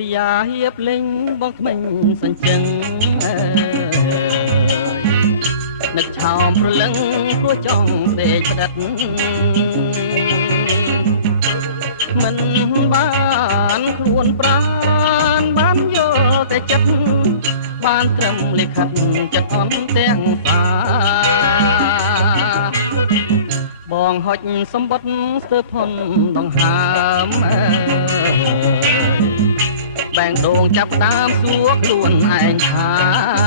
រិយាហៀបលេងបងថ្មិញសញ្ជឹងនឹកឆោមប្រលឹងគួចង់ទេផ្ដិតមិនបានខ្លួនប្រានបានយកតែចិត្តបានត្រឹមលិខិតចិត្តអន់ទាំងសាបងហុចសម្បត្តិស្ទើរផុនដង្ហើមបែងដងចាប់ដើមសួរខ្លួនឯងថា